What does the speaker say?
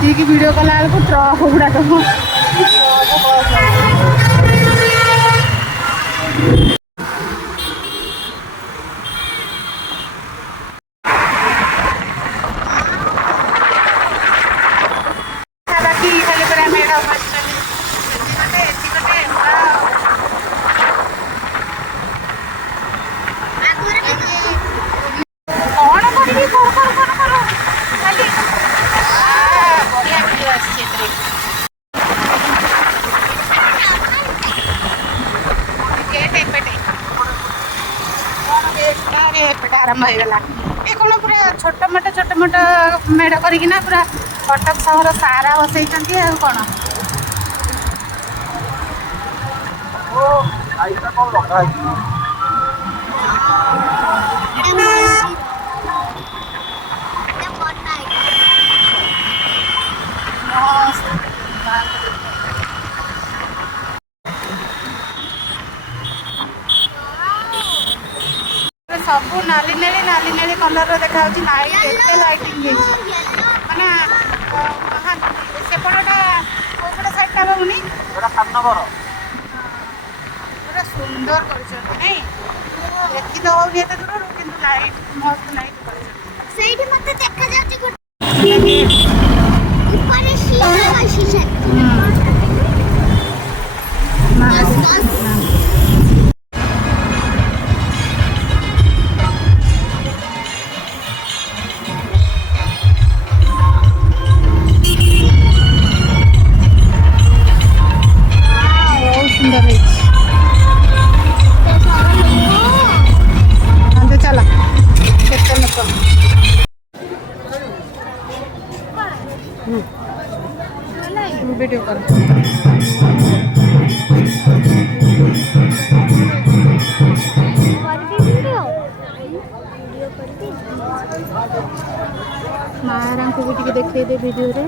ठीक वीडियो कला बेलू ट्रक गुड़ाक आरंभ होगा ये कौन पूरा छोट मोट मेढ़ करना पूरा कटक सहर सारा बसई कौन सब नाली नाली कलर देखा लाइट एत लाइटिंग माने सेपटा कोपटा साइडटा बाबुनी पूरा सुंदर कर देखी तो हो दूर कि लाइट मस्त लाइट कर वीडियो कर मारा को भी देखे दे वीडियो रे